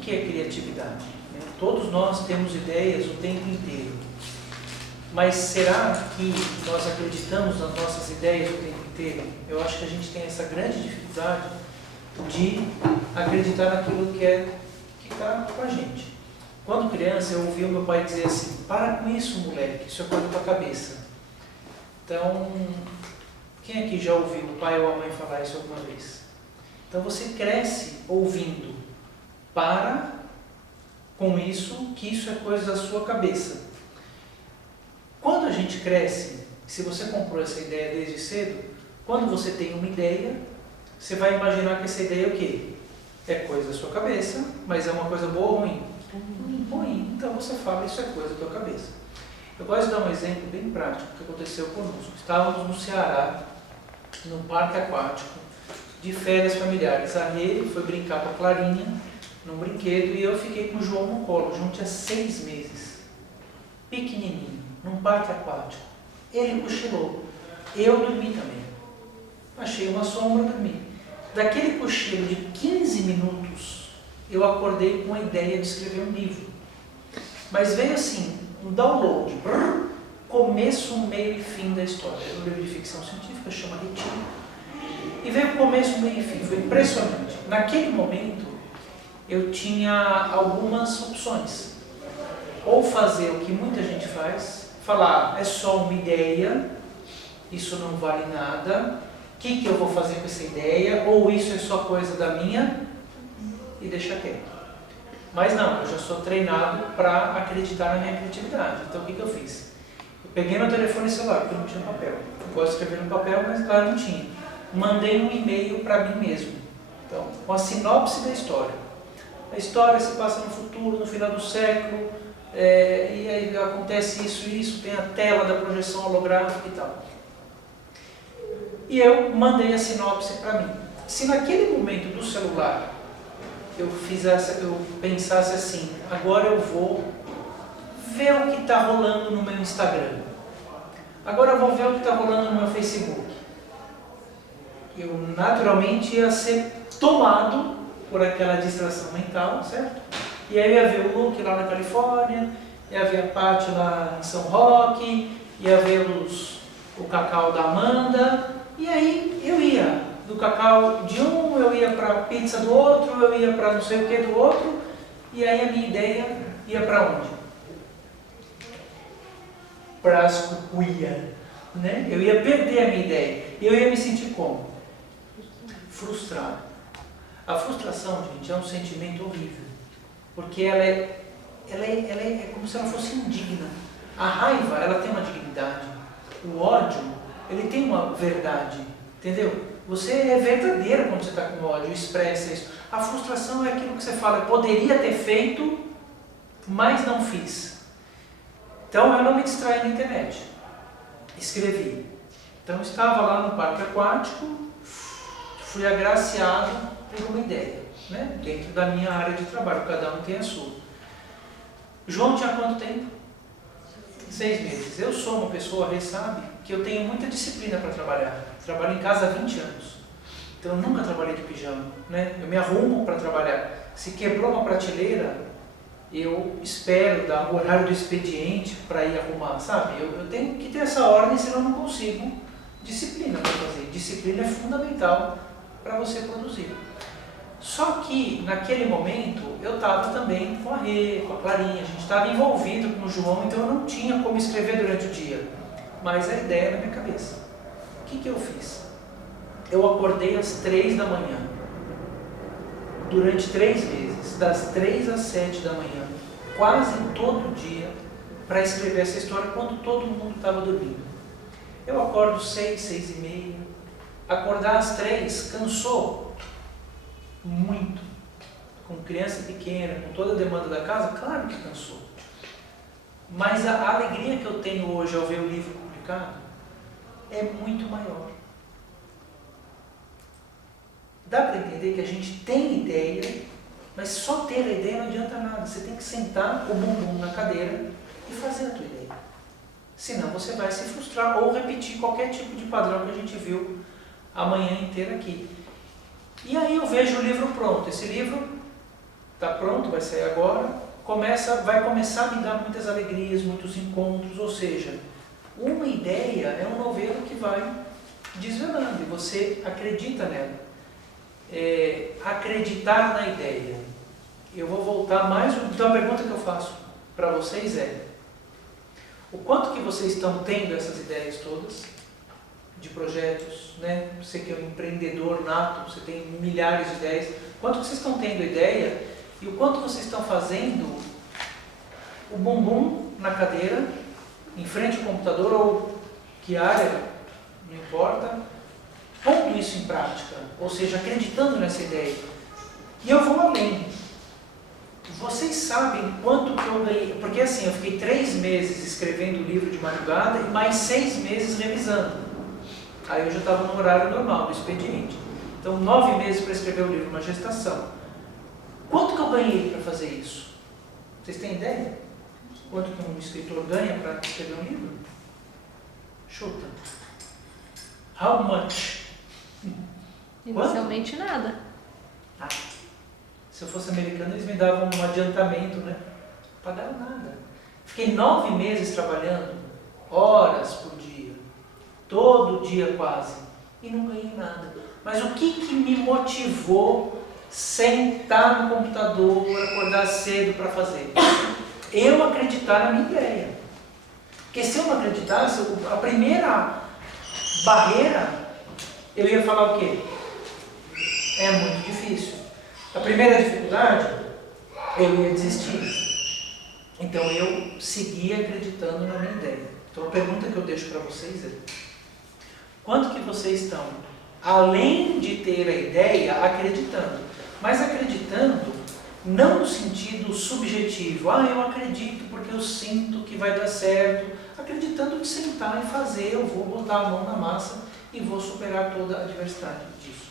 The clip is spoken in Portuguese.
O que é criatividade? Todos nós temos ideias o tempo inteiro. Mas será que nós acreditamos nas nossas ideias o tempo inteiro? Eu acho que a gente tem essa grande dificuldade de acreditar naquilo que está com a gente. Quando criança, eu ouvi o meu pai dizer assim: para com isso, moleque, isso é coisa da tua cabeça. Então, quem aqui já ouviu o pai ou a mãe falar isso alguma vez? Então você cresce ouvindo: para com isso, que isso é coisa da sua cabeça. Quando a gente cresce, se você comprou essa ideia desde cedo, quando você tem uma ideia, você vai imaginar que essa ideia é o quê? É coisa da sua cabeça, mas é uma coisa boa ou ruim? Ruim. Então você fala: isso é coisa da tua cabeça. Eu gosto de dar um exemplo bem prático que aconteceu conosco. Estávamos no Ceará, num parque aquático, de férias familiares. A Rê foi brincar com a Clarinha num brinquedo e eu fiquei com o João no colo. O João tinha 6 meses, pequenininho, num parque aquático. Ele cochilou, eu dormi também. Achei uma sombra e dormi. Daquele cochilo de 15 minutos, eu acordei com a ideia de escrever um livro. Mas veio assim, um download, começo, meio e fim da história. É um livro de ficção científica, chama Retiro. E veio começo, meio e fim, foi impressionante. Naquele momento, eu tinha algumas opções. Ou fazer o que muita gente faz, falar: é só uma ideia, isso não vale nada, o que eu vou fazer com essa ideia? Ou isso é só coisa da minha, e deixa quieto. Mas não, eu já sou treinado para acreditar na minha criatividade. Então o que eu fiz? Eu peguei meu telefone celular, porque eu não tinha papel. Eu gosto de escrever no papel, mas claro, não tinha. Mandei um e-mail para mim mesmo. Então, com a sinopse da história. A história se passa no futuro, no final do século, e aí acontece isso e isso, tem a tela da projeção holográfica e tal. E eu mandei a sinopse para mim. Se naquele momento do celular eu pensasse assim: agora eu vou ver o que está rolando no meu Instagram, agora eu vou ver o que está rolando no meu Facebook, eu naturalmente ia ser tomado por aquela distração mental, certo? E aí eu ia ver o Luke lá na Califórnia, ia ver a Paty lá em São Roque, ia ver o cacau da Amanda, e aí eu ia do cacau de um, eu ia para a pizza do outro, eu ia para não sei o que do outro, e aí a minha ideia ia para onde? Para as cucuia, né? Eu ia perder a minha ideia, e eu ia me sentir como? Frustrado. A frustração, gente, é um sentimento horrível, porque ela é como se ela fosse indigna. A raiva, ela tem uma dignidade. O ódio, ele tem uma verdade, entendeu? Você é verdadeiro quando você está com ódio, expressa isso. A frustração é aquilo que você fala: eu poderia ter feito, mas não fiz. Então eu não me distraí na internet. Escrevi. Então eu estava lá no parque aquático, fui agraciado por uma ideia, né? Dentro da minha área de trabalho, cada um tem a sua. João tinha quanto tempo? 6 meses. Eu sou uma pessoa, a Rê sabe, que eu tenho muita disciplina para trabalhar. Trabalho em casa há 20 anos. Então eu nunca trabalhei de pijama, né? Eu me arrumo para trabalhar. Se quebrou uma prateleira, eu espero dar o horário do expediente para ir arrumar, sabe? Eu tenho que ter essa ordem, senão eu não consigo disciplina para fazer. Disciplina é fundamental para você produzir. Só que, naquele momento, eu estava também com a Rê, com a Clarinha, a gente estava envolvido com o João, então eu não tinha como escrever durante o dia. Mas a ideia era na minha cabeça. O que eu fiz? Eu acordei às 3 da manhã, durante 3 meses, das 3 às 7 da manhã, quase todo dia, para escrever essa história quando todo mundo estava dormindo. Eu acordo 6, 6 e meia. Acordar às 3 cansou muito. Com criança pequena, com toda a demanda da casa, claro que cansou. Mas a alegria que eu tenho hoje ao ver o livro publicado é muito maior. Dá para entender que a gente tem ideia, mas só ter a ideia não adianta nada. Você tem que sentar o bumbum na cadeira e fazer a tua ideia. Senão você vai se frustrar ou repetir qualquer tipo de padrão que a gente viu a manhã inteira aqui. E aí eu vejo o livro pronto. Esse livro está pronto, vai sair agora, vai começar a me dar muitas alegrias, muitos encontros, ou seja, uma ideia é um novelo que vai desvelando e você acredita nela. Acreditar na ideia. Eu vou voltar mais. Então a pergunta que eu faço para vocês é: o quanto que vocês estão tendo essas ideias todas de projetos, né? Você que é um empreendedor nato, você tem milhares de ideias. Quanto que vocês estão tendo ideia e o quanto vocês estão fazendo o bumbum na cadeira, em frente ao computador ou que área, não importa, pondo isso em prática, ou seja, acreditando nessa ideia. E eu vou além. Vocês sabem quanto que eu ganhei? Porque assim, eu fiquei 3 meses escrevendo o livro de madrugada e mais 6 meses revisando. Aí eu já estava no horário normal do expediente. Então, 9 meses para escrever o livro, uma gestação. Quanto que eu ganhei para fazer isso? Vocês têm ideia? Quanto que um escritor ganha para escrever um livro? Chuta. How much? Inicialmente nada. Se eu fosse americano, eles me davam um adiantamento, né? Não pagaram nada. Fiquei 9 meses trabalhando, horas por dia, todo dia quase, e não ganhei nada. Mas o que me motivou sentar no computador, acordar cedo para fazer? Eu acreditar na minha ideia. Porque se eu não acreditasse, a primeira barreira, eu ia falar o quê? É muito difícil. A primeira dificuldade, eu ia desistir. Então eu segui acreditando na minha ideia. Então a pergunta que eu deixo para vocês é: quanto que vocês estão, além de ter a ideia, acreditando? Mas acreditando não no sentido subjetivo, eu acredito porque eu sinto que vai dar certo. Acreditando de sentar e fazer, eu vou botar a mão na massa e vou superar toda a adversidade disso.